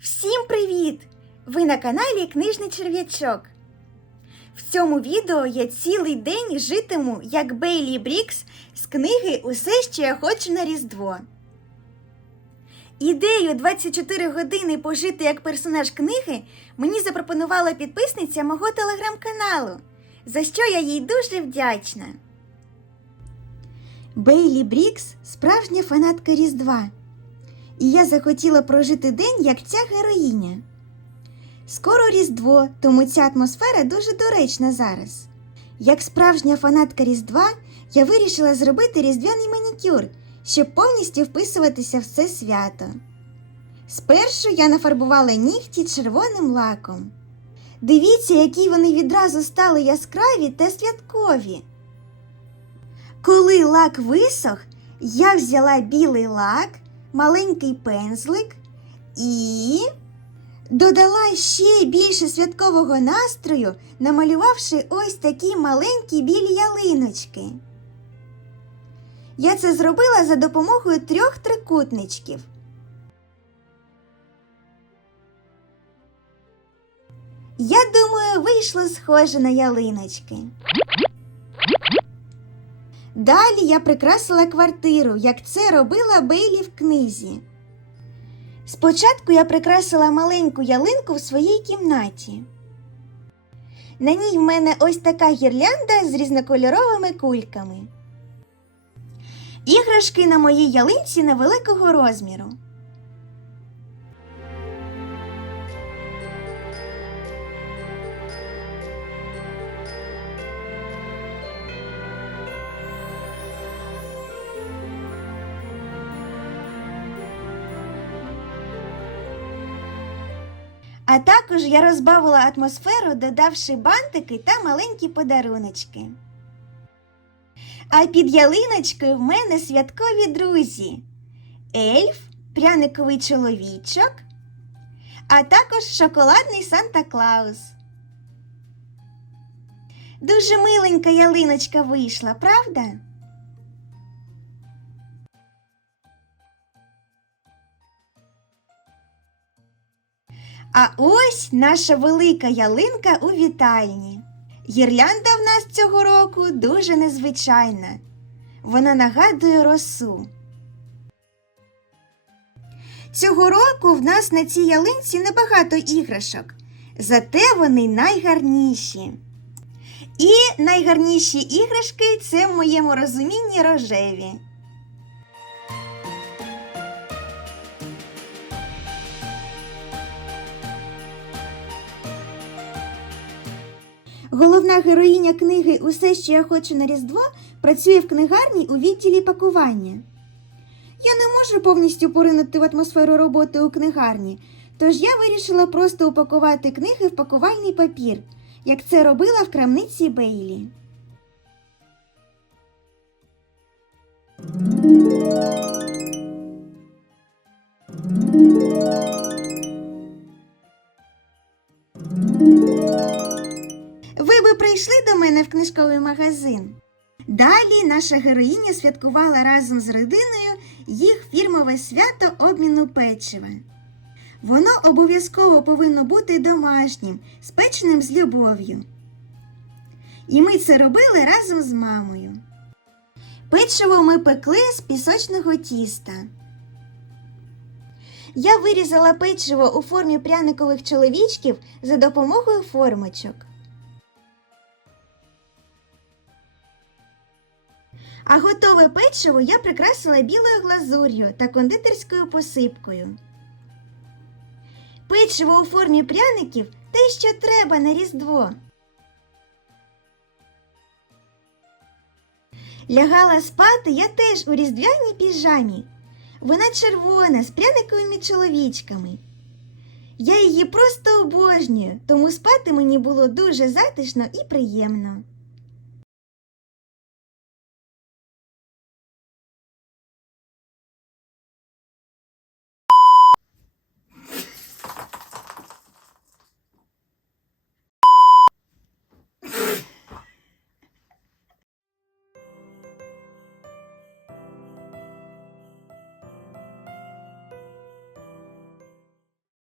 Всім привіт! Ви на каналі Книжний Черв'ячок. В цьому відео я цілий день житиму як Бейлі Брікс з книги Усе, що я хочу на Різдво. Ідею 24 години пожити як персонаж книги мені запропонувала підписниця мого телеграм-каналу, за що я їй дуже вдячна. Бейлі Брікс справжня фанатка Різдва. І я захотіла прожити день, як ця героїня. Скоро Різдво, тому ця атмосфера дуже доречна зараз. Як справжня фанатка Різдва, я вирішила зробити різдвяний манікюр, щоб повністю вписуватися в це свято. Спершу я нафарбувала нігті червоним лаком. Дивіться, які вони відразу стали яскраві та святкові. Коли лак висох, я взяла білий лак, маленький пензлик і додала ще більше святкового настрою, намалювавши ось такі маленькі білі ялиночки. Я це зробила за допомогою трьох трикутничків. Я думаю, вийшло схоже на ялиночки. Далі я прикрасила квартиру, як це робила Бейлі в книзі. Спочатку я прикрасила маленьку ялинку в своїй кімнаті. На ній в мене ось така гірлянда з різнокольоровими кульками. Іграшки на моїй ялинці невеликого розміру. А також я розбавила атмосферу, додавши бантики та маленькі подаруночки. А під ялиночкою в мене святкові друзі. Ельф, пряниковий чоловічок, а також шоколадний Санта Клаус. Дуже миленька ялиночка вийшла, правда? А ось наша велика ялинка у вітальні. Гірлянда в нас цього року дуже незвичайна. Вона нагадує росу. Цього року в нас на цій ялинці небагато іграшок, зате вони найгарніші. І найгарніші іграшки це в моєму розумінні рожеві. Головна героїня книги Усе, що я хочу на Різдво працює в книгарні у відділі пакування. Я не можу повністю поринути в атмосферу роботи у книгарні, тож я вирішила просто упакувати книги в пакувальний папір, як це робила в крамниці Бейлі. Прийшли до мене в книжковий магазин. Далі наша героїня святкувала разом з родиною їх фірмове свято обміну печива. Воно обов'язково повинно бути домашнім, спеченим з любов'ю. І ми це робили разом з мамою. Печиво ми пекли з пісочного тіста. Я вирізала печиво у формі пряникових чоловічків за допомогою формочок. А готове печиво я прикрасила білою глазур'ю та кондитерською посипкою. Печиво у формі пряників те, що треба на Різдво. Лягала спати я теж у різдвяній піжамі. Вона червона з пряниковими чоловічками. Я її просто обожнюю, тому спати мені було дуже затишно і приємно.